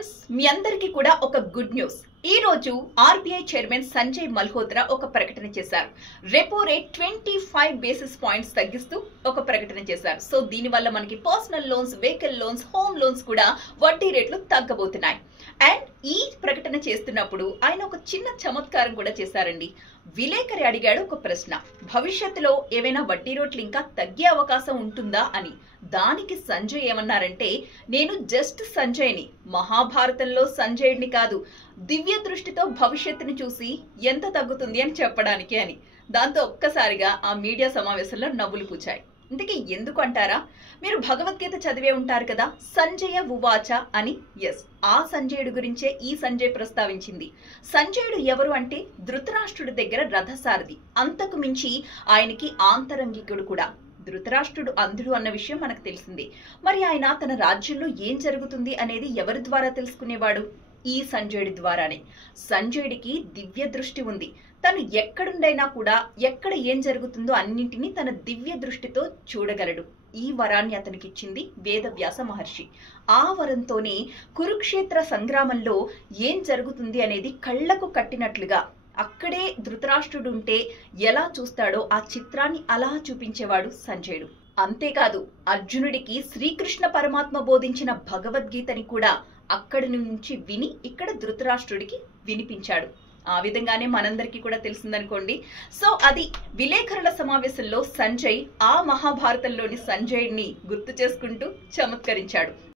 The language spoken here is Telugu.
ఫ్రెండ్స్, మీ అందరికీ కూడా ఒక గుడ్ న్యూస్. ఈ రోజు ఆర్బీఐ చైర్మన్ సంజయ్ మల్హోత్రా ఒక ప్రకటన చేశారు. రెపో రేట్ 25 బేసిస్ పాయింట్స్ తగ్గిస్తూ ఒక ప్రకటన చేశారు. సో దీని వల్ల మనకి personal loans, vehicle loans, home loans కూడా వడ్డీ రేట్లు తగ్గబోతున్నాయి. అండ్ ఈ ప్రకటన చేస్తున్నప్పుడు ఆయన ఒక చిన్న చమత్కారం కూడా చేశారండి. విలేకరి అడిగాడు ఒక ప్రశ్న, భవిష్యత్తులో ఏవైనా వడ్డీ రేట్లు ఇంకా తగ్గే అవకాశం ఉంటుందా అని. దానికి సంజయ్ ఏమన్నారంటే, నేను జస్ట్ సంజయ్ని, మహాభారతంలో సంజయుడిని కాదు, దివ్య దృష్టితో భవిష్యత్తుని చూసి ఎంత తగ్గుతుంది అని చెప్పడానికి అని. దాంతో ఒక్కసారిగా ఆ మీడియా సమావేశంలో నవ్వులు పూచాయి. ఇంతకీ ఎందుకు అంటారా? మీరు భగవద్గీత చదివే ఉంటారు కదా, సంజయ ఉవాచ అని. ఎస్, ఆ సంజయుడు గురించే ఈ సంజయ్ ప్రస్తావించింది. సంజయుడు ఎవరు అంటే ధృతరాష్ట్రుడి దగ్గర రథసారథి, అంతకు మించి ఆయనకి ఆంతరంగికుడు కూడా. ధృతరాష్ట్రుడు అంధుడు అన్న విషయం మనకు తెలిసింది. మరి ఆయన తన రాజ్యంలో ఏం జరుగుతుంది అనేది ఎవరి ద్వారా తెలుసుకునేవాడు? ఈ సంజయుడి ద్వారానే. సంజయుడికి దివ్య దృష్టి ఉంది. తను ఎక్కడుండైనా కూడా ఎక్కడ ఏం జరుగుతుందో అన్నింటినీ తన దివ్య దృష్టితో చూడగలడు. ఈ వరాన్ని అతనికి ఇచ్చింది వేదవ్యాస మహర్షి. ఆ వరంతోనే కురుక్షేత్ర సంగ్రామంలో ఏం జరుగుతుంది అనేది కళ్లకు కట్టినట్లుగా అక్కడే ధృతరాష్ట్రుడు ఉంటే ఎలా చూస్తాడో ఆ చిత్రాన్ని అలా చూపించేవాడు సంజయుడు. అంతేకాదు, అర్జునుడికి శ్రీకృష్ణ పరమాత్మ బోధించిన భగవద్గీతని కూడా అక్కడి నుంచి విని ఇక్కడ ధృతరాష్ట్రుడికి వినిపించాడు. ఆ విధంగానే మనందరికీ కూడా తెలిసిందనుకోండి. సో అది విలేకరుల సమావేశంలో సంజయ్ ఆ మహాభారతంలోని సంజయుడిని గుర్తు చేసుకుంటూ చమత్కరించాడు.